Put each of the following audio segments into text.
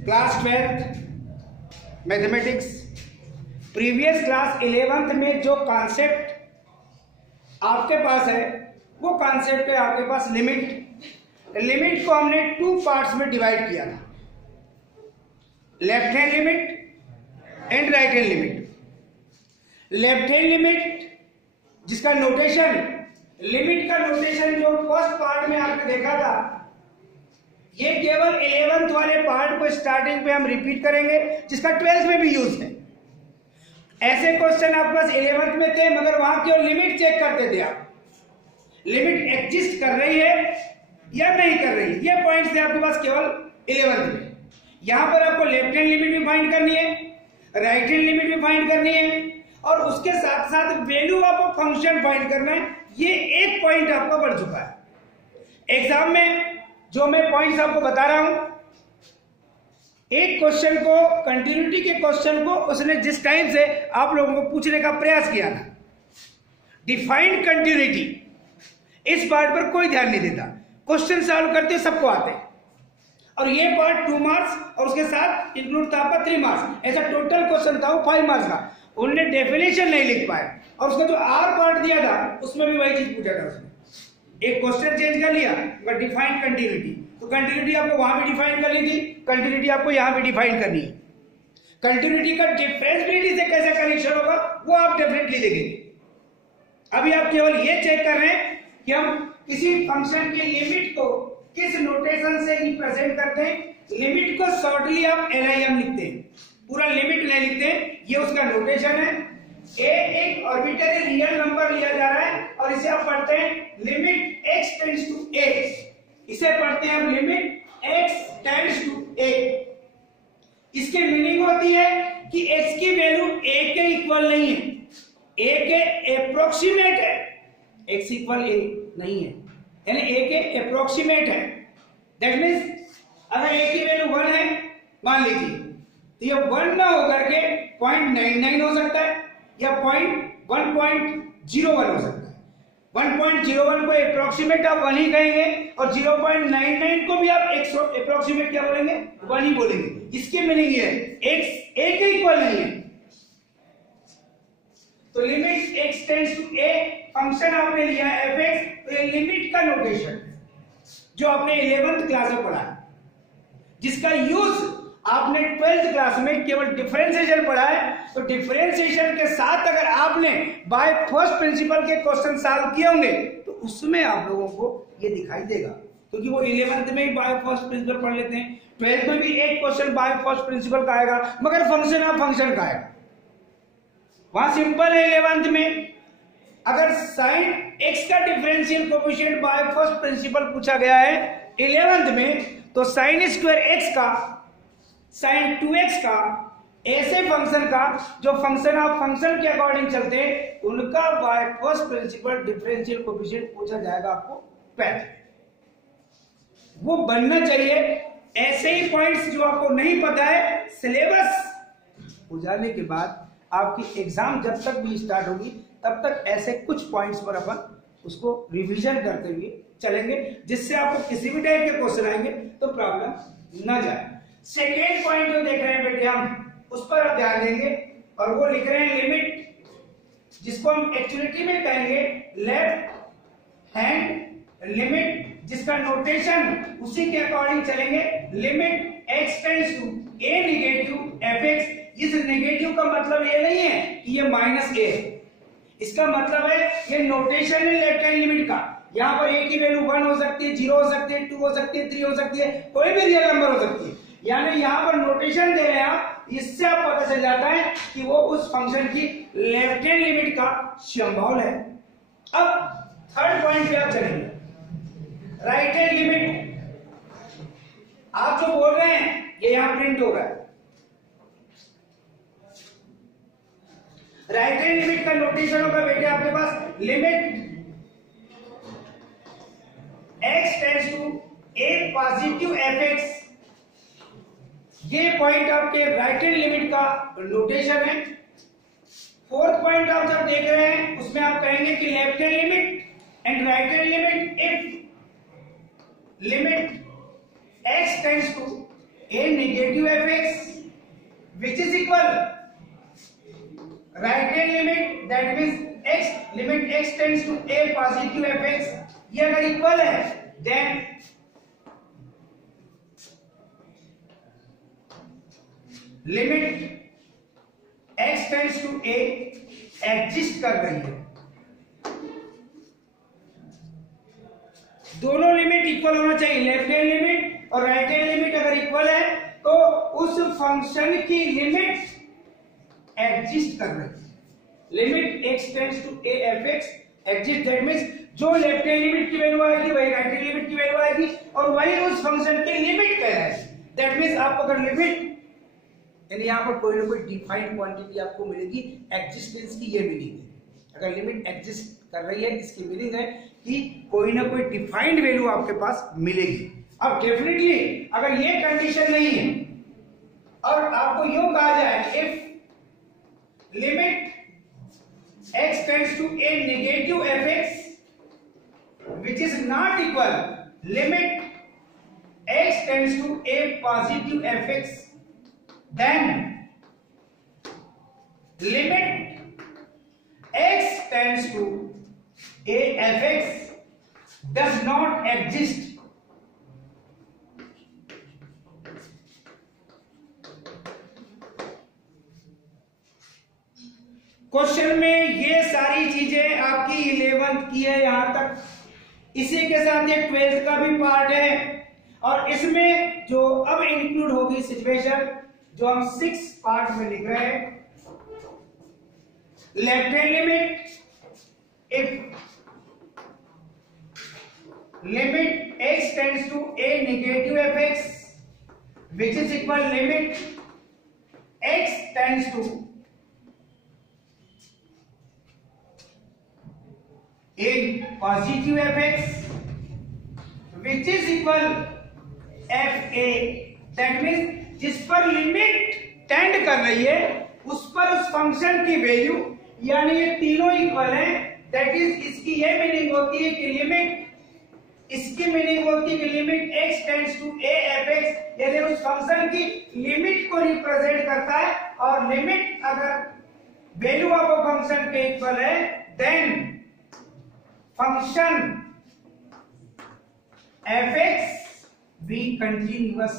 Class 12th mathematics. Previous class 11th में जो concept आपके पास है वो कॉन्सेप्ट है आपके पास लिमिट। लिमिट को हमने 2 पार्ट्स में डिवाइड किया था, left hand limit and right hand limit. Left hand limit जिसका नोटेशन, लिमिट का नोटेशन जो फर्स्ट पार्ट में आपने देखा था, ये केवल 11th वाले पार्ट को स्टार्टिंग पे हम रिपीट करेंगे जिसका 12th में भी यूज है। ऐसे क्वेश्चन आपके पास 11th में थे मगर वहां केवल लिमिट चेक करते थे आप, लिमिट एग्जिस्ट कर रही है या नहीं कर रही, ये पॉइंट्स थे आपके पास केवल 11th में। यहां पर आपको लेफ्ट हैंड लिमिट भी फाइंड करनी है, राइट हैंड लिमिट भी फाइंड करनी है और उसके साथ साथ value of a function find करना है। ये एक पॉइंट आपका बढ़ चुका है। एग्जाम में जो मैं पॉइंट्स आपको बता रहा हूं, एक क्वेश्चन को, कंटिन्यूटी के क्वेश्चन को उसने जिस टाइम से आप लोगों को पूछने का प्रयास किया था, डिफाइंड कंटिन्यूटी, इस पार्ट पर कोई ध्यान नहीं देता। क्वेश्चन सॉल्व करते सबको आते हैं और ये पार्ट 2 मार्क्स और उसके साथ इंक्लूड था आपका 3 मार्क्स। ऐसा टोटल क्वेश्चन था वो 5 मार्क्स का। उन्होंने डेफिनेशन नहीं लिख पाए और उसका जो आर पार्ट दिया था उसमें भी वही चीज पूछा था। उसने एक क्वेश्चन चेंज कर लिया बट डिफाइंड कंटिन्यूटी, तो कंटिन्यूटी आपको वहां भी डिफाइन कर ली थी, कंटिन्यूटी आपको यहां भी डिफाइन करनी है। कंटिन्यूटी का डिफरेंशिएबिलिटी से कैसे कनेक्शन होगा वो आप डेफिनेटली देखेंगे। अभी आप केवल ये चेक कर रहे हैं कि हम किसी फंक्शन की लिमिट को किस नोटेशन से रिप्रेजेंट करते हैं। लिमिट को शॉर्टली आप LIM लिखते हैं, पूरा लिमिट नहीं लिखते, ये उसका नोटेशन है। ए एक आर्बिट्ररी रियल नंबर लिया जा रहा है और इसे आप पढ़ते हैं limit x tends to a, इसे पढ़ते हैं हम limit x tends to a। इसकी मीनिंग होती है कि x की वैल्यू a के इक्वल नहीं है, a के अप्रोक्सीमेट है, x इक्वल a नहीं है, यानी a के अप्रोक्सीमेट है। दैट मींस अगर a की वैल्यू 1 है मान लीजिए, तो ये 1 ना होकर के 0.99 हो सकता है या 1.01 हो सकता है। 1.01 को अप्रोक्सीमेट आप 1 ही कहेंगे और 0.99 को भी आप अप्रोक्सीमेट क्या बोलेंगे, 1 ही बोलेंगे। इसकी मीनिंग ये है x a के इक्वल नहीं है। तो limit x tends to a, function आपने लिया है fx, तो ये लिमिट का नोटेशन जो आपने 11th क्लास में पढ़ा है, जिसका यूज आपने 12th क्लास में केवल डिफरेंशिएशन पढ़ा है। तो डिफरेंशिएशन के साथ अगर आपने बाय फर्स्ट प्रिंसिपल के क्वेश्चन सॉल्व किए होंगे तो उसमें आप लोगों को ये दिखाई देगा, क्योंकि वो 11th में ही बाय फर्स्ट प्रिंसिपल पढ़ लेते हैं, 12th में भी एक क्वेश्चन बाय फर्स्ट प्रिंसिपल का आएगा मगर फंक्शन ऑफ फंक्शन का आएगा। वहां सिंपल है 11th में, अगर साइन x का differential coefficient by first principle पूछा गया है 11th में, तो साइन स्क्वायर x का, साइन 2x का, ऐसे फंक्शन का जो फंक्शन ऑफ फंक्शन के अकॉर्डिंग चलते हैं उनका by first principle differential coefficient पूछा जाएगा आपको पहले। वो बनना चाहिए। ऐसे ही पॉइंट्स जो आपको नहीं पता है, सिलेबस हो जाने के बाद आपकी एग्जाम जब तक भी स्टार्ट होगी तब तक ऐसे कुछ पॉइंट्स पर अपन उसको रिवीजन करते हुए चलेंगे, जिससे आपको किसी भी टाइप के क्वेश्चन आएंगे तो प्रॉब्लम ना जाए। सेकेंड पॉइंट जो देख रहे हैं बेटे हम, उस पर आप ध्यान देंगे और वो लिख रहे हैं लिमिट, जिसको हम एक्चुअलिटी में कहेंगे लेफ्ट हैंड लिमिट, जिसका नोटेशन उसी के अकॉर्डिंग चलेंगे। Limit x tends to a negative fx। इस नेगेटिव का मतलब ये नहीं है कि ये माइनस a है, इसका मतलब है ये नोटेशन है लेफ्ट हैंड लिमिट का। यहां पर a की वैल्यू 1 हो सकती है, 0 हो सकती है, 2 हो सकती है, 3 हो सकती है, कोई भी रियल नंबर हो सकती है। यानी यहां पर नोटेशन दे रहे हैं आप, इससे आप पता चल जाता है कि वो उस फंक्शन की लेफ्ट हैंड लिमिट का सिंबल है। अब थर्ड पॉइंट पे आप चलेंगे, राइट हैंड लिमिट। आप जो बोल रहे हैं ये यहां प्रिंट हो रहा है। राइट हैंड लिमिट का नोटेशन होगा बेटे आपके पास limit x tends to a positive fx। ये पॉइंट आपके राइट हैंड लिमिट का नोटेशन है। फोर्थ पॉइंट आप जब देख रहे हैं उसमें आप कहेंगे कि left hand limit and right hand limit if limit x tends to a negative fx which is equal right hand limit, that means x limit x tends to a positive fx, ये अगर equal है then limit x tends to a exist कर रही है। दोनों limit equal होना चाहिए, left hand limit और राइट हैंड लिमिट अगर इक्वल है तो उस फंक्शन की लिमिट एग्जिस्ट कर रही है। Limit x tends to a fx exist, that means जो लेफ्ट हैंड लिमिट की वैल्यू आएगी वही राइट हैंड लिमिट की वैल्यू आएगी और वही उस फंक्शन की लिमिट कहलाएगी। दैट मींस आपको अगर लिमिट यानी यहाँ पर कोई ना कोई डिफाइंड क्वांटिटी आपको मिलेगी, एग्जिस्टेंस की ये मीनिंग है। अगर लिमिट एग्जिस्ट कर रही है इसकी मीनिंग है कि कोई ना कोई डिफाइंड वैल्यू आपके पास मिलेगी। अब डेफिनेटली अगर ये कंडीशन नहीं है और आपको यूं कहा जाए if limit x tends to a negative fx which is not equal limit x tends to a positive fx, then limit x tends to a fx does not exist। Question में ये सारी चीजें आपकी 11th की है यहां तक, इसी के साथ ये 12th का भी पार्ट है और इसमें जो अब इंक्लूड होगी सिचुएशन जो हम 6 पार्ट में लिख रहे हैं। Left hand limit if limit x tends to a negative fx which is equal limit x tends to a positive fx which is equal fa, that means जिस पर लिमिट टेंड कर रही है उस पर उस फंक्शन की वैल्यू, यानी ये तीनों इक्वल है। दैट इज इसकी ये मीनिंग होती है कि लिमिट, इसकी मीनिंग होती है कि limit x tends to a fx, यानी उस फंक्शन की लिमिट को रिप्रेजेंट करता है और लिमिट अगर वैल्यू ऑफ अ फंक्शन के इक्वल है then function fx be continuous।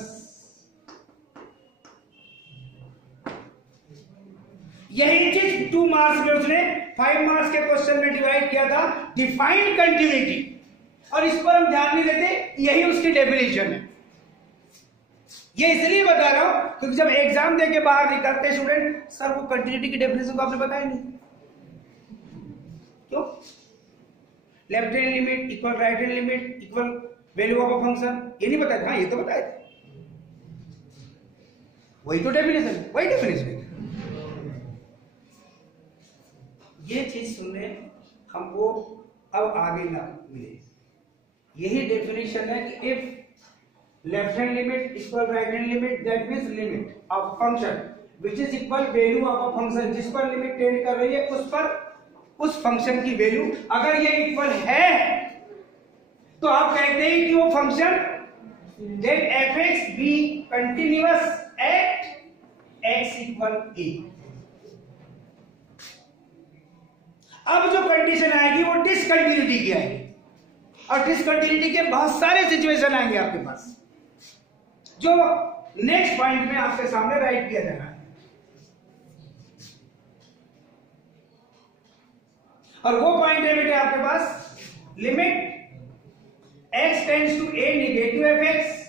यही चीज 2 मार्क्स में उसने 5 मार्क्स के क्वेश्चन में डिवाइड किया था, डिफाइंड कंटिन्यूटी, और इस पर हम ध्यान नहीं देते, यही उसकी डेफिनेशन है। ये इसलिए बता रहा हूं क्योंकि जब एग्जाम देके बाहर निकलते स्टूडेंट, सर वो कंटिन्यूटी की डेफिनेशन को आपने बताया नहीं, क्यों? Left hand limit equal right hand limit equal value of a function, ये नहीं बताया? हाँ ये तो बताया था, वही तो डेफिनेशन, वही डेफिनेशन। ये चीज सुनने हमको अब आगे ना मिले, यही डेफिनेशन है कि if left hand limit equal right hand limit that means limit of function which is equal value of a function, जिस पर लिमिट टेंड कर रही है उस पर उस फंक्शन की वैल्यू अगर ये इक्वल है तो आप कहते हैं कि वो function then fx be continuous at x equal a। अब जो कंडीशन आएगी वो डिसकंटिन्यूटी की आएगी, और डिसकंटिन्यूटी के बहुत सारे सिचुएशन आएंगे आपके पास जो नेक्स्ट पॉइंट में आपके सामने राइट किया जाना है। और वो पॉइंट है बेटे आपके पास limit x tends to a negative fx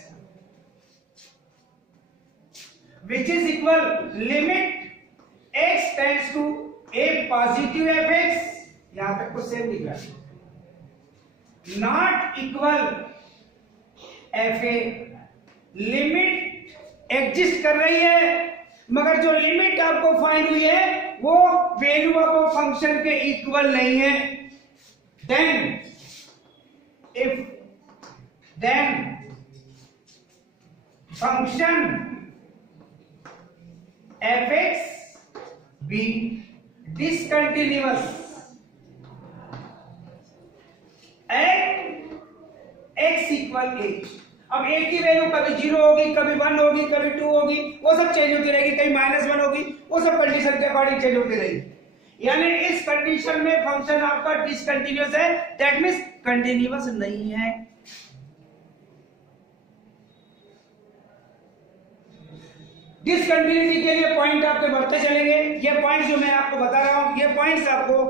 which is equal limit x tends to a positive fx, यहां तक को सेम लिख रहा है, not equal fa। Limit exist कर रही है मगर जो लिमिट आपको फाइंड हुई है वो वैल्यू ऑफ फंक्शन के इक्वल नहीं है। Then function fx be discontinuous at x equal a। अब एक की वैल्यू कभी 0 होगी, कभी 1 होगी, कभी 2 होगी, वो सब चेंज होती रहेगी, कहीं -1 होगी, वो सब कंडीशन के अकॉर्डिंग चेंज होती रहेगी। यानी इस कंडीशन में फंक्शन आपका डिसकंटिन्यूअस है, दैट मींस कंटिन्यूअस नहीं है। डिसकंटिन्यूटी के लिए पॉइंट आपके बढ़ते चलेंगे। ये पॉइंट जो मैं आपको बता रहा हूं, ये पॉइंट्स आपको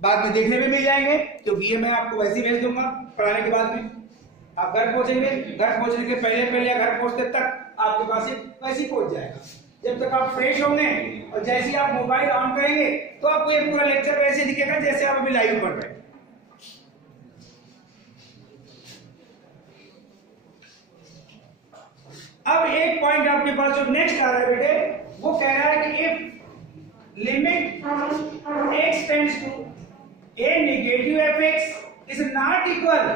बाद में देखने में मिल जाएंगे, क्योंकि ये मैं आपको वैसे ही भेज दूंगा पढ़ाने के बाद में। आप घर पहुंचेंगे, घर पहुंचने के पहले या घर पहुंचते तक आपके पास वैसे ही पहुंच जाएगा। जब तक आप फ्रेश होंगे और जैसे ही आप मोबाइल ऑन करेंगे तो आपको ये पूरा लेक्चर वैसे दिखेगा जैसे आप अभी लाइव पढ़ रहे हैं। अब एक पॉइंट आपके पास जो नेक्स्ट आ रहा है बेटे, वो कह रहा है कि if limit x tends to a negative fx is not equal,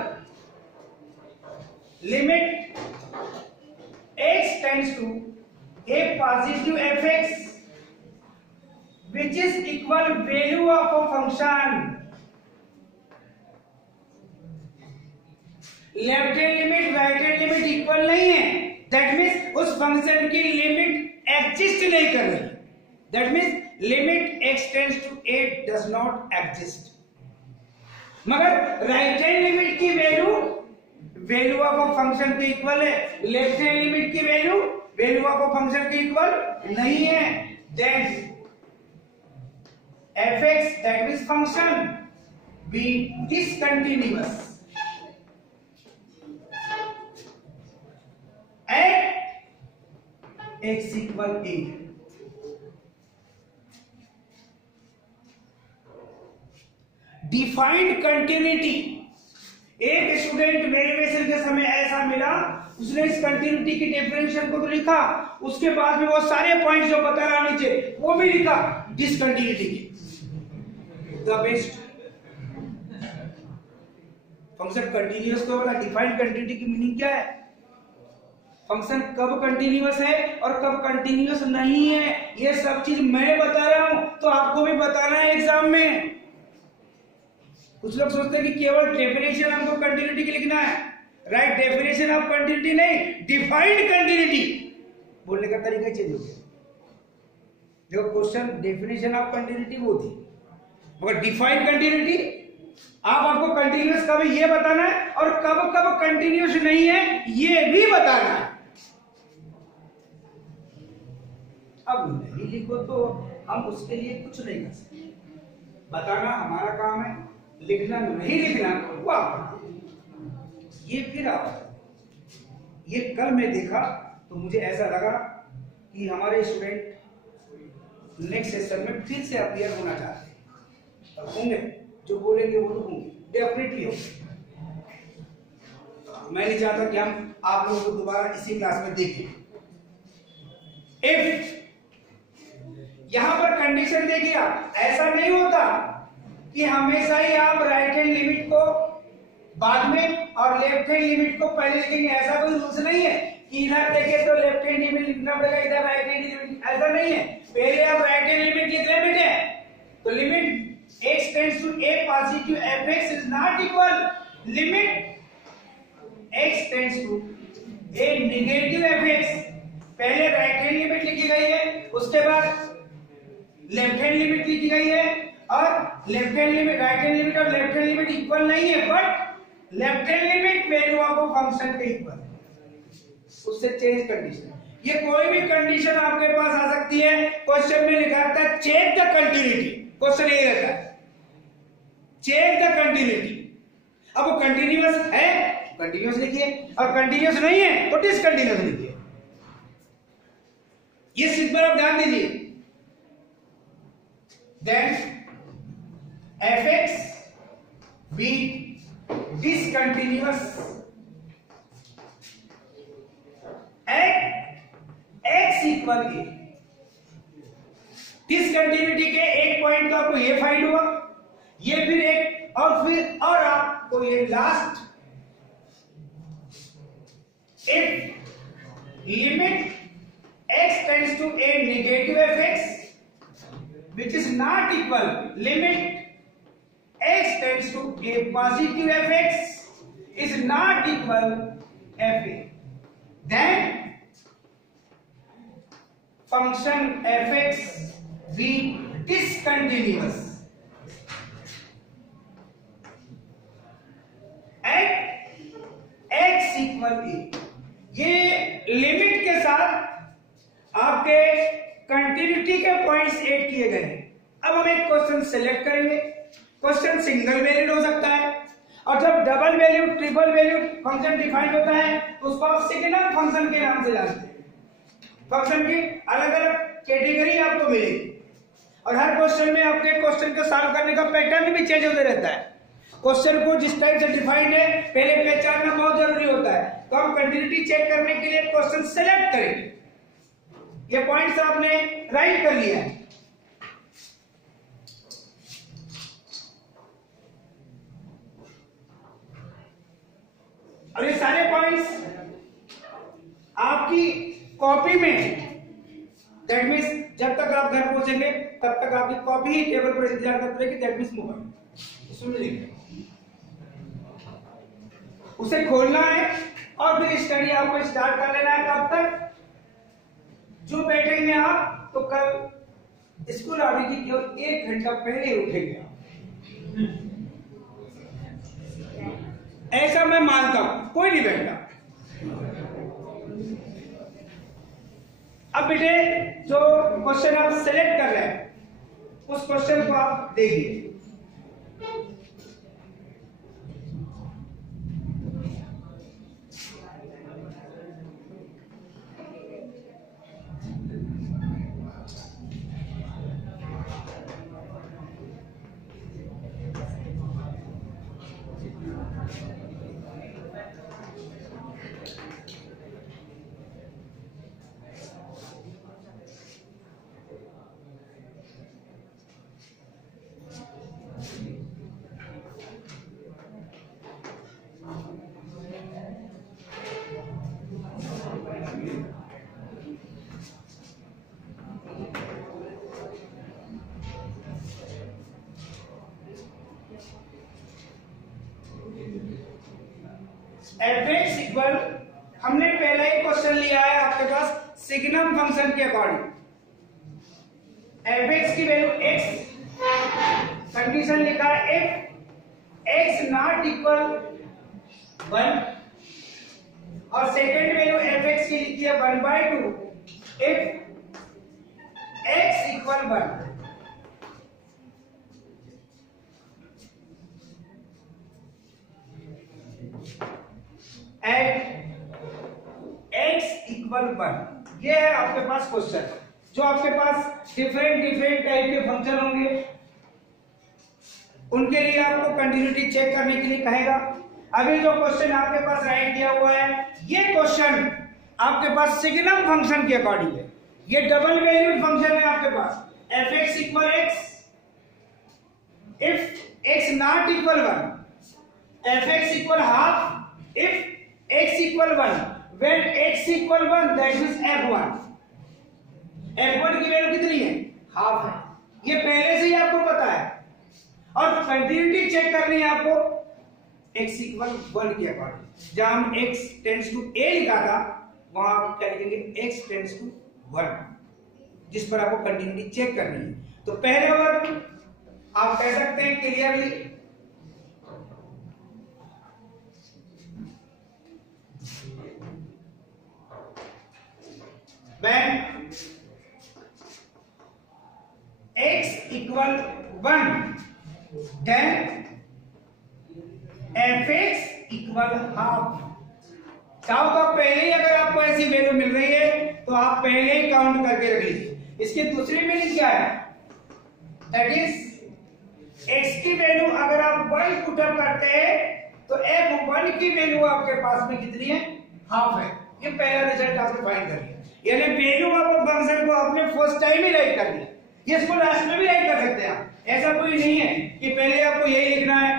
limit x tends to a positive fx which is equal value of a function, left hand limit right hand limit equal नहीं है, that means उस function की limit exist नहीं कर रही, that means limit x tends to a does not exist. मगर right hand limit की value of a function के इक्वल है, लेफ्ट हैंड लिमिट की वैल्यू ऑफ अ फंक्शन के इक्वल नहीं है, then fx that is function be discontinuous at x equal a। Defined continuity, एक student variation के समय ऐसा मिला, उसने इस कंटिन्यूटी की डेफिनेशन को तो लिखा, उसके बाद में वो सारे पॉइंट्स जो बता रहा नीचे वो भी लिखा डिसकंटिन्यूटी की। द बेस्ट फंक्शन कंटिन्यूअस तो वाला डिफाइंड कंटिन्यूटी की मीनिंग क्या है, फंक्शन कब कंटिन्यूअस है और कब कंटिन्यूअस नहीं है, ये सब चीज मैं बता रहा हूं तो आपको भी बताना है एग्जाम में। कुछ लोग सोचते हैं कि केवल डेफिनेशन हमको कंटिन्यूटी की लिखना है, राइट, डेफिनेशन ऑफ कंटिन्यूटी नहीं, डिफाइंड कंटिन्यूटी, बोलने का तरीका चेंज हो गया। देखो क्वेश्चन डेफिनेशन ऑफ कंटिन्यूटी वो थी, मगर डिफाइंड कंटिन्यूटी आपको कंटिन्यूअस कब ये बताना है और कब कब कंटिन्यूअस नहीं है ये भी बताना है। अब नहीं लिखो तो हम उसके लिए कुछ नहीं कर सकते, बताना हमारा काम है, लिखना नहीं लिखना वाह। ये फिर ये कल मैं देखा तो मुझे ऐसा लगा कि हमारे स्टूडेंट नेक्स्ट सेशन में फिर से अपीयर होना चाहते हैं, और होंगे, जो बोलेंगे वो तो होंगे, डेफिनेटली होंगे। मैं नहीं चाहता कि हम आप लोगों को दोबारा इसी क्लास में देखें। इफ यहां पर कंडीशन देखिए, ऐसा नहीं होता कि हमेशा ही आप राइट हैंड लिमिट को बाद में और लेफ्ट हैंड लिमिट को पहले लिखेंगे, ऐसा कोई रूल्स नहीं है कि इधर देखे तो लेफ्ट हैंड लिमिट लिखना पड़ेगा, इधर राइट हैंड लिमिट, ऐसा नहीं है। पहले आप राइट हैंड लिमिट लिख रहे बेटे, तो limit x tends to a positive fx is not equal limit x tends to a negative fx। पहले राइट हैंड लिमिट लिखी गई है, उसके बाद लेफ्ट हैंड लिमिट लिखी गई है, और left hand limit right hand limit और लेफ्ट हैंड लिमिट इक्वल नहीं है, but left hand limit value of a function के इक्वल, उससे चेंज कंडीशन। ये कोई भी कंडीशन आपके पास आ सकती है। क्वेश्चन में लिखा रहता है चेक द कंटिन्यूटी, क्वेश्चन यही रहता है चेक द कंटिन्यूटी। अब वो कंटिन्यूअस है कंटिन्यूअस लिखिए, और कंटिन्यूअस नहीं है तो डिसकंटिन्यूअस लिखिए। ये चीज पर आप ध्यान दीजिए। Then fx be discontinuous at x equal a। Discontinuity के एक पॉइंट तो आपको ये फाइंड हुआ, ये फिर एक, और फिर और आपको ये last, if limit x tends to a negative fx which is not equal limit x tends to a positive fx is not equal fa। function fx be discontinuous at x equal a। ये limit के साथ आपके continuity के points add किए गए हैं। अब हम एक क्वेश्चन सिलेक्ट करेंगे। क्वेश्चन सिंगल वैल्यूड हो सकता है, और जब double valued triple valued function define होता है तो उसको आप सिग्नम फंक्शन के नाम से जानते हैं। फंक्शन की अलग अलग कैटेगरी आपको मिलेगी, और हर क्वेश्चन में आपके क्वेश्चन को सॉल्व करने का पैटर्न भी चेंज होते रहता है। क्वेश्चन को जिस टाइप से डिफाइंड है पहले पहचानना बहुत जरूरी होता है। तो हम कंटिन्यूटी चेक करने के लिए क्वेश्चन सेलेक्ट करेंगे। ये पॉइंट्स आपने राइट कर लिया है। और ये सारे पॉइंट्स आपकी कॉपी में, दैट मीन्स जब तक आप घर पहुंचेंगे तब तक आपकी कॉपी ही टेबल पर इंतजार करते रहेगी, दैट मीन्स मोबाइल उसमें लिखेंगे। उसे खोलना है और फिर स्टडी आपको स्टार्ट कर लेना है। तब तक जो बैठेंगे आप तो कल स्कूल आने की केवल 1 घंटा पहले उठेंगे आप, ऐसा मैं मानता हूं, कोई नहीं बैठता। अब बेटे जो क्वेश्चन आप सेलेक्ट कर रहे हैं उस क्वेश्चन को आप देखिए। fx इक्वल, हमने पहला ही क्वेश्चन लिया है आपके पास सिग्नम फंक्शन के अकॉर्डिंग। fx की वैल्यू x, कंडीशन लिखा है if x नॉट इक्वल 1, और सेकेंड वैल्यू fx की लिखी है 1/2 if x equal 1। At x equal 1, ये है आपके पास क्वेश्चन। जो आपके पास डिफरेंट टाइप के फंक्शन होंगे उनके लिए आपको कंटिन्यूटी चेक करने के लिए कहेगा। अभी जो क्वेश्चन आपके पास राइट किया हुआ है ये क्वेश्चन आपके पास सिग्नम फंक्शन के अकॉर्डिंग है। ये डबल वैल्यूड फंक्शन है आपके पास। fx equal x if x not equal 1, fx equal half if x equal 1, when x equal 1 that is f1। f1 की वैल्यू कितनी है? हाफ है। ये पहले से ही आपको पता है, और कंटिन्यूटी चेक करनी है आपको x इक्वल 1 के अकॉर्डिंग। जहां हम x टेंड्स टू a लिखा था वहां आप क्या लिखेंगे? x टेंड्स टू 1, जिस पर आपको कंटिन्यूटी चेक करनी है। तो पहला वर्ड आप कह सकते हैं clearly when x equal 1 then fx equal half। चाहो तो पहले ही अगर आपको ऐसी वैल्यू मिल रही है तो आप पहले ही काउंट करके रख लीजिए। इसकी दूसरी मीनिंग क्या है? दैट इज x की वैल्यू अगर आप 1 पुटअप करते हैं तो f1 की वैल्यू आपके पास में कितनी है? हाफ है। ये पहला रिजल्ट आपने फाइंड कर लिया, यानी वैल्यू ऑफ फंक्शन को आपने फर्स्ट टाइम ही राइट कर दिया। ये इसको लास्ट में भी राइट कर सकते हैं आप, ऐसा कोई नहीं है कि पहले आपको यही लिखना है।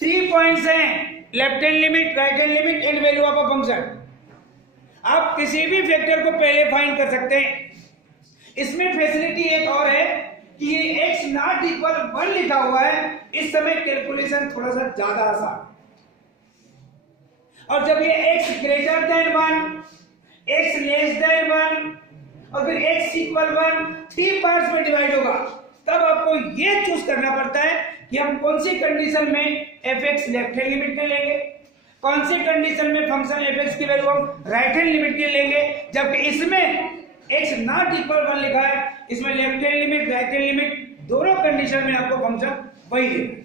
3 पॉइंट्स हैं, left hand limit, right hand limit and value of a function. आप किसी भी फैक्टर को पहले फाइंड कर सकते हैं। इसमें फैसिलिटी एक और है कि ये x नॉट इक्वल 1 लिखा हुआ है, इस समय कैलकुलेशन थोड़ा सा ज्यादा आसान। और जब ये x greater then 1, x less then 1 और फिर x इक्वल 1 3 पार्ट्स में डिवाइड होगा, तब आपको ये चूज करना पड़ता है कि हम कौन सी कंडीशन में fx लेफ्ट हैंड लिमिट के लेंगे, कौन सी कंडीशन में फंक्शन fx की वैल्यू हम राइट हैंड लिमिट के लेंगे। जबकि इसमें x नॉट इक्वल 1 लिखा है, इसमें left hand limit right hand limit दोनों कंडीशन में आपको फंक्शन वही लेना है।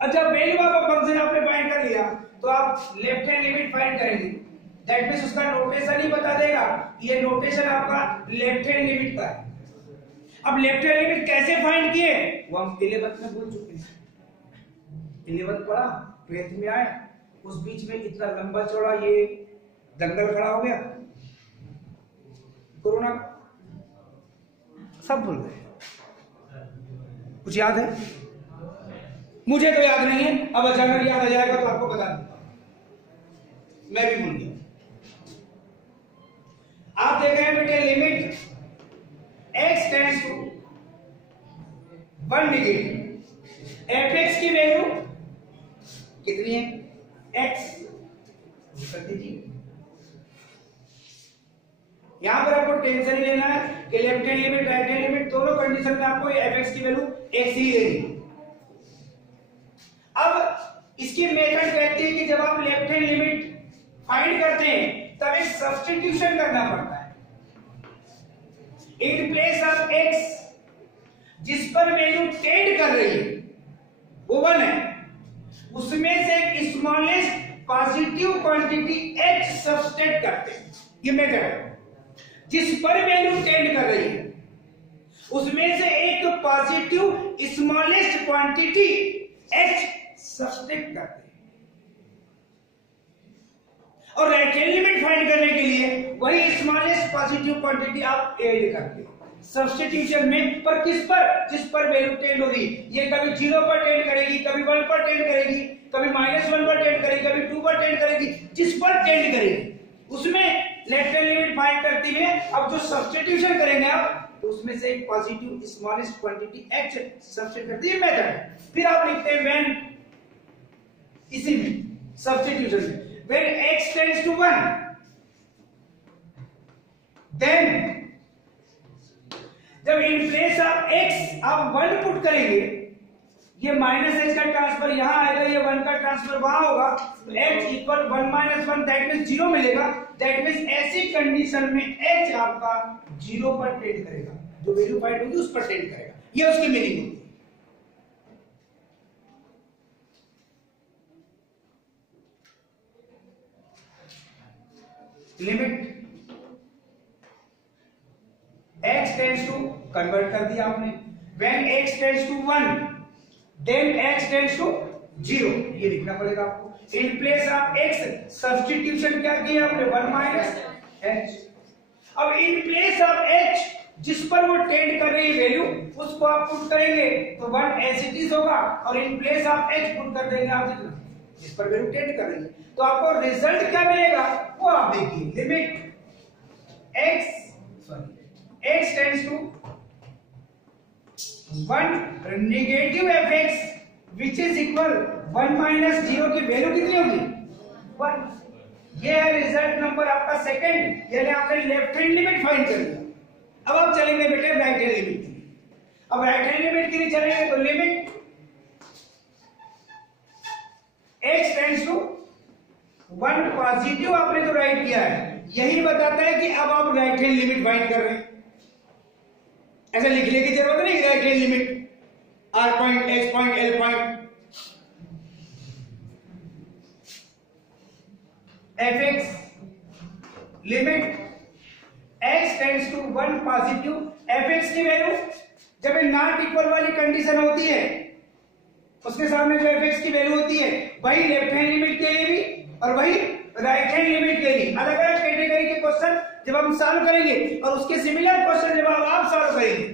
और जब वैल्यू ऑफ फंक्शन आपने फाइंड कर लिया तो आप लेफ्ट हैंड लिमिट फाइंड करेंगे, दैट मींस उसका नोटेशन ही बता देगा, ये नोटेशन आपका लेफ्ट हैंड लिमिट का है। अब लेफ्ट हैंड लिमिट कैसे फाइंड किए वो हम 11th में बोल चुके हैं, 11th पढ़ा, 12th में आया, उस बीच में इतना लंबा चौड़ा ये दंगल खड़ा हो गया, कोरोना सब भूल गए। कुछ याद है? मुझे तो याद नहीं है, अब अचानक याद आ जाएगा तो आपको बता दूंगा, मैं भी भूल गया। आप देख रहे हैं बेटे limit x tends to 1 negative, fx की वैल्यू कितनी है? x कर दीजिए। यहां पर आपको टेंशन ही लेना है कि left hand limit right hand limit दोनों कंडीशन में आपको fx की वैल्यू x ही लेनी। अब इसकी मेथड कहती है कि जब आप लेफ्ट हैंड लिमिट फाइंड करते हैं तब एक सब्स्टिट्यूशन करना पड़ता है। इन प्लेस ऑफ x जिस पर वैल्यू टेंड कर रही है वो 1 है, उसमें से एक smallest positive quantity h substitute करते हैं। ये मेथड है, जिस पर वैल्यू टेंड कर रही है उसमें से एक positive smallest quantity h substitute करते हैं। और राइट हैंड लिमिट फाइंड करने के लिए वही स्मॉलेस्ट पॉजिटिव क्वांटिटी आप ऐड करते हो सब्स्टिट्यूशन में। पर किस पर? जिस पर वैल्यू टेंड होगी। ये कभी 0 पर टेंड करेगी, कभी 1 पर टेंड करेगी, कभी -1 पर टेंड करेगी, कभी 2 पर टेंड करेगी, जिस पर टेंड करेगी उसमें लेफ्ट हैंड लिमिट फाइंड करती है। अब जो सब्स्टिट्यूशन करेंगे आप तो उसमें से एक positive smallest quantity h substitute करती है, मेथड है। फिर आप लिखते हैं व्हेन, इसी में सब्स्टिट्यूशन में when x tends to 1 then जब इन प्लेस ऑफ x आप 1 पुट करेंगे, ये -h का ट्रांसफर यहां आएगा, ये 1 का ट्रांसफर वहां होगा, तो h इक्वल 1 - 1 दैट मींस 0 मिलेगा। दैट मींस ऐसी कंडीशन में h आपका 0 पर टेंड करेगा, जो वैल्यू फाइंड होगी उस पर टेंड करेगा, ये उसकी मीनिंग होगी। Limit x tends to convert कर दिया आपने, when x tends to 1 then x tends to 0, ये लिखना पड़ेगा आपको। In place of x substitution क्या किया आपने? 1 - h। अब इन प्लेस ऑफ h जिस पर वो टेंड कर रही है वैल्यू उसको आप पुट करेंगे तो 1 एज इट इज होगा, और इन प्लेस ऑफ h पुट कर देंगे आप जितना जिस पर वैल्यू टेंड कर रही है, तो आपको रिजल्ट क्या मिलेगा वो आप देखिए। Limit x tends to 1 negative fx which is equal 1 - 0 की वैल्यू कितनी होगी? 1। ये है रिजल्ट नंबर आपका सेकंड, यानी आपने लेफ्ट हैंड लिमिट फाइंड कर लिया। अब आप चलेंगे बेटे राइट हैंड लिमिट के लिए। अब राइट हैंड लिमिट के लिए चलेंगे तो limit x tends to 1 positive आपने तो राइट किया है, यही बताता है कि अब आप राइट हैंड लिमिट फाइंड कर रहे हैं। ऐसा लिखने की जरूरत नहीं, right hand limit r point s point l point fx limit x tends to 1 positive, fx की वैल्यू जब नॉट इक्वल वाली कंडीशन होती है उसके सामने जो fx की वैल्यू होती है वही लेफ्ट हैंड लिमिट के लिए भी और वही राइट हैंड लिमिट के लिए। अलग अलग कैटेगरी के क्वेश्चन जब हम सॉल्व करेंगे और उसके सिमिलर क्वेश्चन जब आप सॉल्व करेंगे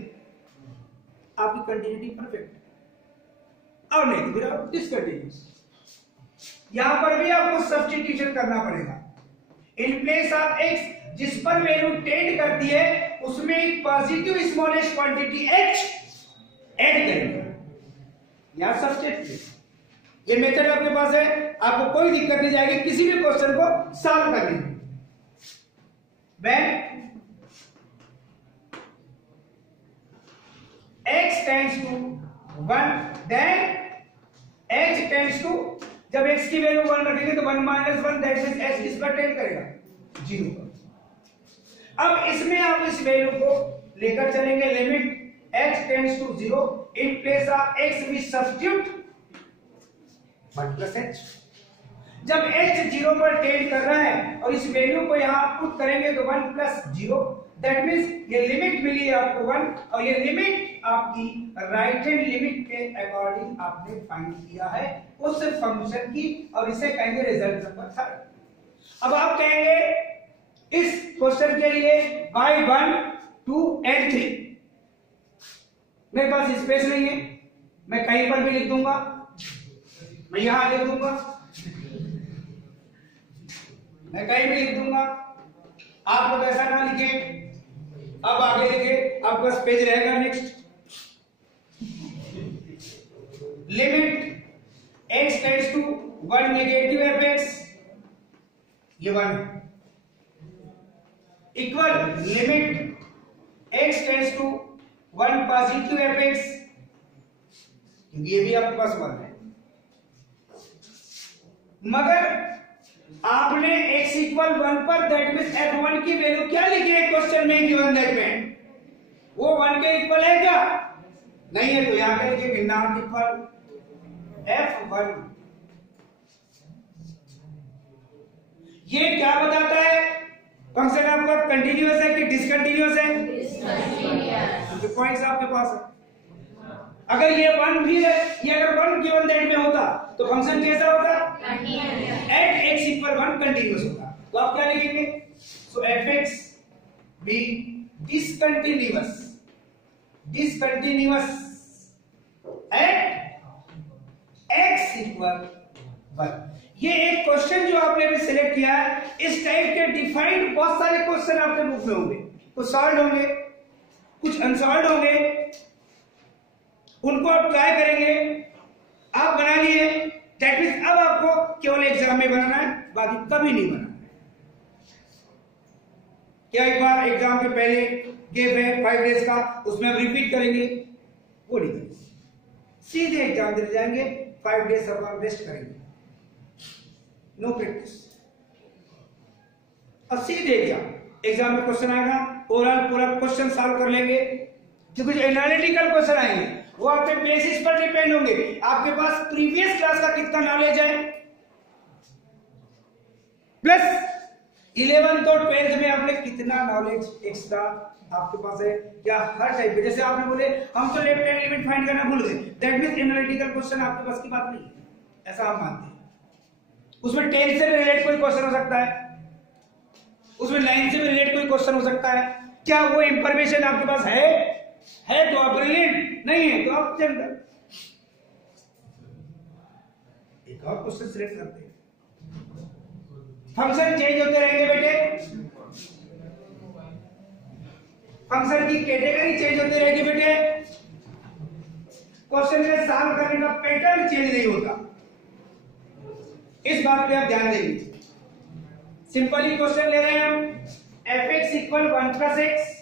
आपकी कंटिन्यूटी परफेक्ट, और नहीं तो फिर आप डिसकंटिन्यूअस। यहां पर भी आपको सब्स्टिट्यूशन करना पड़ेगा। इन प्लेस ऑफ x जिस पर वैल्यू टेंड करती है उसमें एक positive smallest quantity h add करेंगे, यहां सब्स्टिट्यूट। ये मेथड आपके पास है, आपको कोई दिक्कत नहीं जाएगी किसी भी क्वेश्चन को सॉल्व करने में। When x tends to 1 then h tends to, जब x की वैल्यू 1 रखेंगे तो 1 माइनस 1 दैट मींस h किस पर टेंड करेगा, 0 पर। अब इसमें आप इस वैल्यू को लेकर चलेंगे, limit h tends to 0, in place of x we substitute 1 plus h। जब h 0 पर टेंड कर रहा है और इस वैल्यू को यहां पुट करेंगे तो 1 प्लस 0, दैट मींस ये लिमिट मिली है आपको 1 और ये लिमिट आपकी राइट हैंड लिमिट के अकॉर्डिंग आपने फाइंड किया है उस फंक्शन की, और इसे कहेंगे रिजल्ट नंबर 3। अब आप कहेंगे इस क्वेश्चन के लिए y1 2 and 3, मेरे पास स्पेस नहीं है, मैं कहीं पर भी लिख दूंगा, मैं यहां लिख दूंगा, मैं कहीं भी लिख दूंगा, आप लोग ऐसा ना लिखे, अब आगे लिखे, आपका पेज रहेगा next. Limit x tends to 1 negative fx, ये 1 equal limit x tends to 1 positive fx, क्योंकि ये भी आपके पास 1 है, मगर आपने x इक्वल 1 पर दैट मींस f1 की वैल्यू क्या लिखी है क्वेश्चन में गिवन दैट में, वो 1 के इक्वल है क्या, नहीं है, तो यहां पे लिखिए नॉट इक्वल f1। ये क्या बताता है, फंक्शन आपका कंटीन्यूअस है कि डिसकंटीन्यूअस है, डिसकंटीन्यूअस, पॉइंट्स आपके पास है। अगर ये 1 भी है, ये अगर 1 गिवन दैट में होता तो फंक्शन कैसा होता, एट x इक्वल 1 कंटीन्यूअस होता, तो आप क्या लिखेंगे, so fx be discontinuous, discontinuous at x equal 1। ये एक क्वेश्चन जो आपने अभी सिलेक्ट किया है, इस टाइप के डिफाइंड बहुत सारे क्वेश्चन आपके बुक में होंगे, कुछ सॉल्व होंगे, कुछ अनसॉल्व होंगे, उनको आप ट्राई करेंगे, आप बना लिए, दैट मींस अब आपको केवल एग्जाम में बनाना है, बाकी कभी नहीं बनाना है। क्या एक बार एग्जाम के पहले गेप है 5 डेज का, उसमें हम रिपीट करेंगे, वो नहीं करेंगे, सीधे एग्जाम देने जाएंगे, 5 डेज अपना रेस्ट करेंगे, नो प्रैक्टिस, और सीधे एग्जाम में क्वेश्चन आएगा, ओवरऑल पूरा क्वेश्चन सॉल्व कर लेंगे, जो कुछ एनालिटिकल क्वेश्चन आएंगे वो आपके बेसिस पर डिपेंड होंगे, आपके पास प्रीवियस क्लास का कितना नॉलेज है, प्लस 11th और 12th में आपने कितना नॉलेज एक्स्ट्रा आपके पास है, क्या हर टाइप के, जैसे आपने बोले हम तो लेफ्ट हैंड लिमिट फाइंड करना भूल गए, दैट मींस एनालिटिकल क्वेश्चन आपके पास की बात नहीं है, ऐसा हम मानते हैं। उसमें 10 से भी रिलेट कोई क्वेश्चन हो सकता है, उसमें 9 से भी रिलेट कोई क्वेश्चन हो सकता है, क्या वो इंफॉर्मेशन आपके पास है तो आप ब्रिलियंट, नहीं है तो आप जनरल। एक और क्वेश्चन सिलेक्ट करते हैं, फंक्शन चेंज होते रहेंगे बेटे, फंक्शन की कैटेगरी चेंज होती रहेगी बेटे, क्वेश्चन में सॉल्व करने का पैटर्न चेंज नहीं होता, इस बात पे आप ध्यान देंगे। सिंपली क्वेश्चन ले रहे हैं हम, fx equal 1 plus x,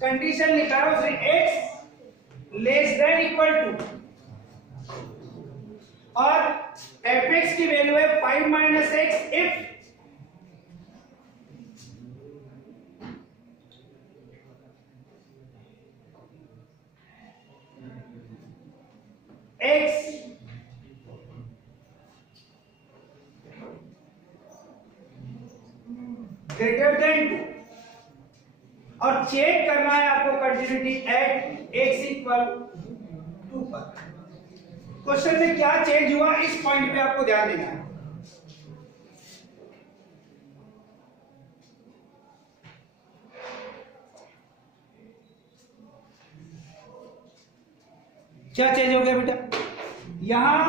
condition लिखा है उसने x less than equal to, और fx की वैल्यू है 5 minus x if x greater than 2, और चेक करना है आपको कंटिन्यूटी एट x इक्वल 2 पर। क्वेश्चन में क्या चेंज हुआ इस पॉइंट पे आपको ध्यान देना है। क्या चेंज हो गया बेटा, यहां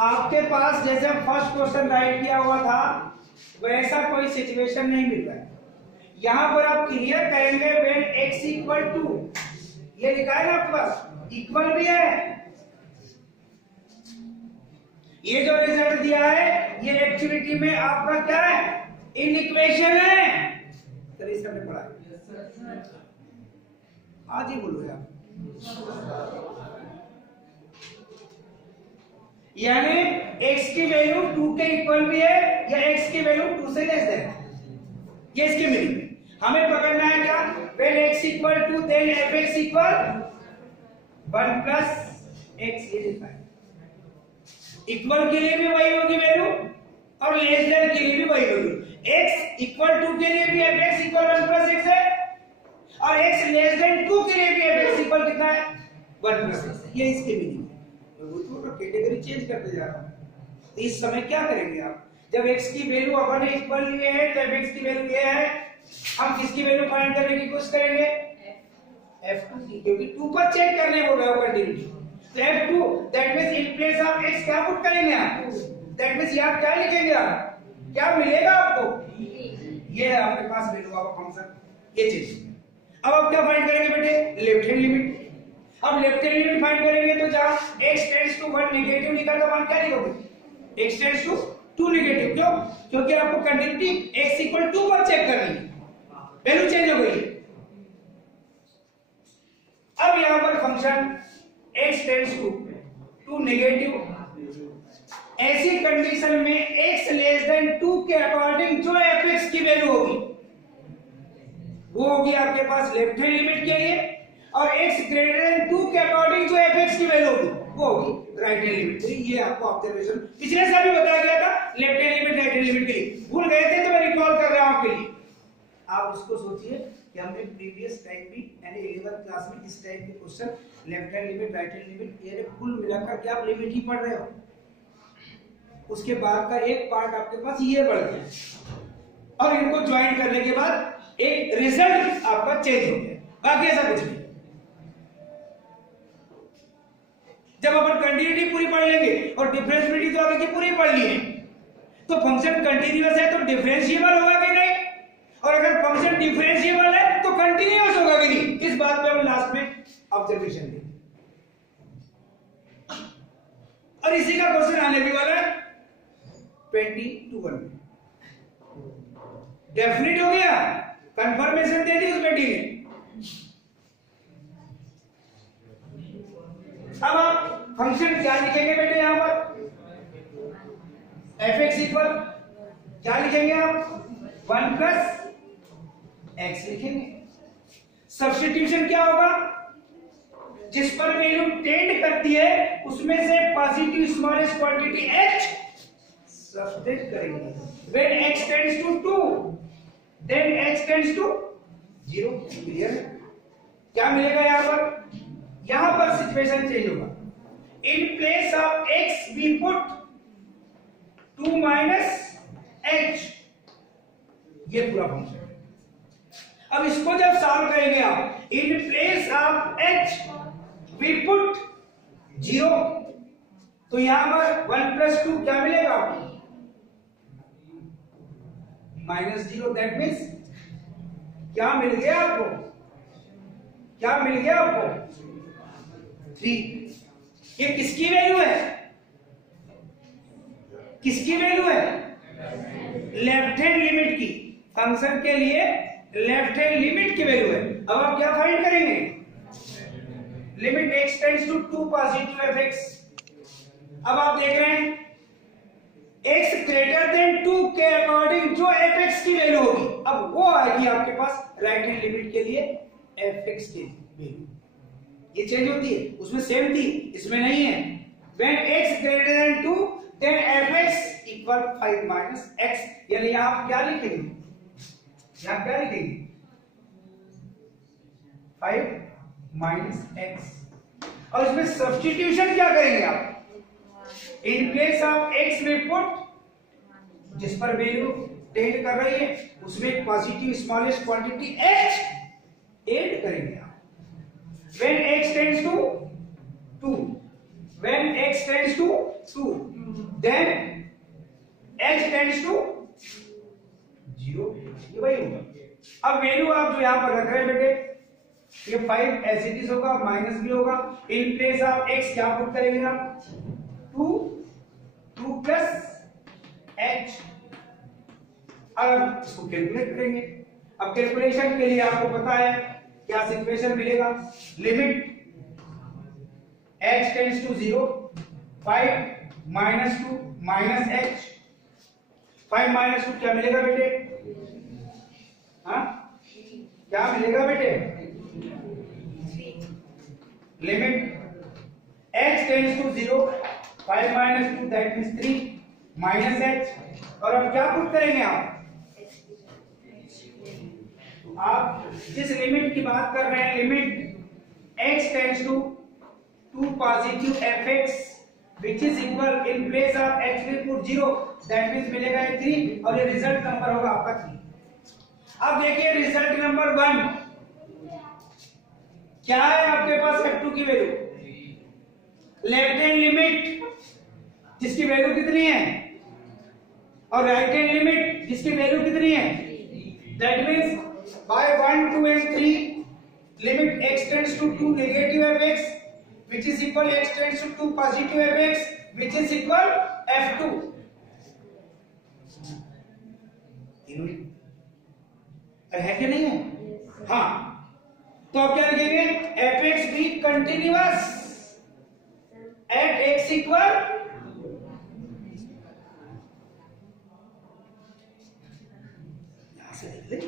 आपके पास जैसे फर्स्ट क्वेश्चन राइट किया हुआ था वैसा कोई सिचुएशन नहीं मिल रहा है, यहां पर आप क्लियर करेंगे व्हेन x इक्वल टू, ये लिखा है ना आपके पास, इक्वल भी है, ये जो रिजल्ट दिया है ये एक्चुअलिटी में आपका क्या है, इनइक्वेशन है, चलिए इसका हमने पढ़ा आज ही बोलो यार, यानी x की वैल्यू 2 के इक्वल भी है या x की वैल्यू 2 से लेस देन, ये इसकी मीनिंग है। हमें पकड़ना है क्या, when x equal to then fx equal 1 plus x, ये लिखा है। इक्वल के लिए भी वही होगी वैल्यू और लेस देन के लिए भी वही होगी। x इक्वल टू के लिए भी fx इक्वल 1 प्लस x है और x लेस देन 2 के लिए भी fx इक्वल कितना है 1 प्लस x, ये इसकी मीनिंग है। वो तो कैटेगरी चेंज करते जा रहा हूं। तो इस समय क्या करेंगे आप, जब x की वैल्यू अपन ने इक्वल लिए है तो fx की वैल्यू ये है, हम किसकी वैल्यू फाइंड करने की कोशिश करेंगे f2 की, क्योंकि 2 पर चेक करने को गया कंटिन्यूटी। तो f2 that means in place of x क्या पुट करेंगे आप, दैट मींस यहां क्या लिखेंगे आप, क्या मिलेगा आपको, ये है आपके पास वैल्यू ऑफ फंक्शन, ये चीज। अब आप क्या फाइंड करेंगे बेटे, लेफ्ट हैंड लिमिट। अब लेफ्ट हैंड लिमिट फाइंड करेंगे तो जहां x टेंड्स टू 1 नेगेटिव लिखा था वहां क्या लिखोगे, x टेंड्स टू 2 नेगेटिव। क्यों, क्योंकि आपको कंटिन्यूटी x इक्वल 2 पर चेक करनी है, वैल्यू चेंज हो गई है। अब यहां पर function x tends to negative, ऐसी कंडीशन में x लेस देन 2 के अकॉर्डिंग जो fx की वैल्यू होगी वो होगी आपके पास लेफ्ट हैंड लिमिट के लिए, और x ग्रेटर देन 2 के अकॉर्डिंग जो fx की वैल्यू होगी वो होगी राइट हैंड लिमिट। ये आपको ऑब्जर्वेशन पिछले साल भी बताया गया था, left hand limit right hand limit के लिए भूल गए थे तो मैं रिकॉल कर रहा हूं आपके लिए। आप उसको सोचिए कि हमने प्रीवियस टाइम भी यानी 11th क्लास में इस टाइप के question left hand limit right hand limit ये कुल मिलाकर के आप लिमिट ही पढ़ रहे हो, उसके बाद का एक पार्ट आपके पास ये बढ़ गया और इनको ज्वाइन करने के बाद एक रिजल्ट आपका चेंज हो गया, बाकी ऐसा कुछ नहीं। जब अपन कंटिन्यूटी पूरी पढ़ लेंगे और डिफरेंशिएबिलिटी तो आगे की पूरी पढ़ ली है, तो फंक्शन कंटिन्यूअस है तो डिफरेंशिएबल होगा कि नहीं, और अगर फंक्शन डिफरेंशिएबल है तो कंटिन्यूअस होगा कि नहीं, इस बात पे हम लास्ट में ऑब्जर्वेशन देंगे। और इसी का क्वेश्चन आने भी वाला है 22 में। डेफिनेट हो गया, कंफर्मेशन दे दी उस बेटी ने। अब आप फंक्शन क्या लिखेंगे बेटे, यहां पर fx इक्वल क्या लिखेंगे आप 1 प्लस x लिखेंगे। सब्स्टिट्यूशन क्या होगा, जिस पर वैल्यू टेंड करती है उसमें से positive smallest quantity h substitute करेंगे। when x tends to 2 then h tends to 0। Clear है, क्या मिलेगा यहां पर सिचुएशन चेंज होगा। इन place of x we put 2 minus h, ये पूरा फंक्शन। अब इसको जब सॉल्व करेंगे आप, इन place of h we put 0, तो यहां पर 1 प्लस 2 क्या मिलेगा आपको -0। दैट मीन्स क्या मिल गया आपको, क्या मिल गया आपको 3। ये किसकी वैल्यू है, किसकी वैल्यू है, लेफ्ट हैंड लिमिट की, फंक्शन के लिए लेफ्ट हैंड लिमिट की वैल्यू है। अब आप क्या फाइंड करेंगे, limit x tends to 2 positive fx। अब आप देख रहे हैं x ग्रेटर देन 2 के अकॉर्डिंग जो fx की वैल्यू होगी, अब वो आएगी आपके पास राइट हैंड लिमिट के लिए fx की वैल्यू। ये चेंज होती है, उसमें सेम थी, इसमें नहीं है। when x greater than 2 then fx equal 5 minus x, यानी आप क्या लिखेंगे, यहां क्या लिखेंगे 5 minus x, और इसमें सब्स्टिट्यूशन क्या करेंगे आप, इन प्लेस ऑफ x में पुट जिस पर वैल्यू टेंड कर रही है उसमें positive smallest quantity h add करेंगे आप। when x tends to 2, when x tends to 2 then h tends to 0, ये वही होगा। अब वैल्यू आप जो यहां पर रख रहे हैं बेटे, ये 5 एज इट इज होगा, माइनस भी होगा। इन प्लेस ऑफ x क्या पुट करेंगे आप 2 प्लस h। अब इसको कैलकुलेट करेंगे। अब कैलकुलेशन के लिए आपको पता है क्या इक्वेशन मिलेगा, limit h tends to 0, 5 minus 2 minus h, 5 minus 2 क्या मिलेगा बेटे? हाँ क्या मिलेगा बेटे? Limit h tends to 0, 5 minus 2 that means 3 minus h। और अब क्या पुट करेंगे आप जिस लिमिट की बात कर रहे हैं, limit x tends to 2 positive fx which is equal in place of x will put 0 that means मिलेगा 3 और ये रिजल्ट नंबर होगा आपका 3। अब देखिए रिजल्ट नंबर 1 क्या है आपके पास f2 की वैल्यू, लेफ्ट हैंड लिमिट जिसकी वैल्यू कितनी है और राइट हैंड लिमिट जिसकी वैल्यू कितनी है, that means by 1 2 and 3 limit x tends to 2 negative fx which is equal x tends to 2 positive fx which is equal f2। है कि नहीं है? हाँ, तो अब क्या लिखेंगे, fx भी कंटिन्यूअस at x equal यहां से लिख ले,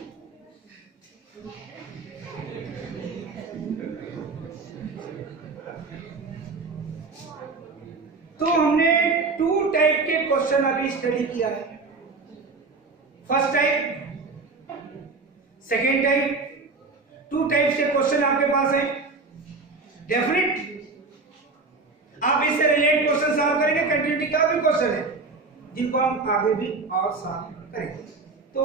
तो हमने 2 टाइप के क्वेश्चन अभी स्टडी किया है, first type, second type. 2 types के क्वेश्चन आपके पास है, डेफिनेट आप इससे रिलेटेड क्वेश्चन सॉल्व करेंगे, कंटिन्यूटी का भी क्वेश्चन है जिनको हम आगे भी और सॉल्व करेंगे। तो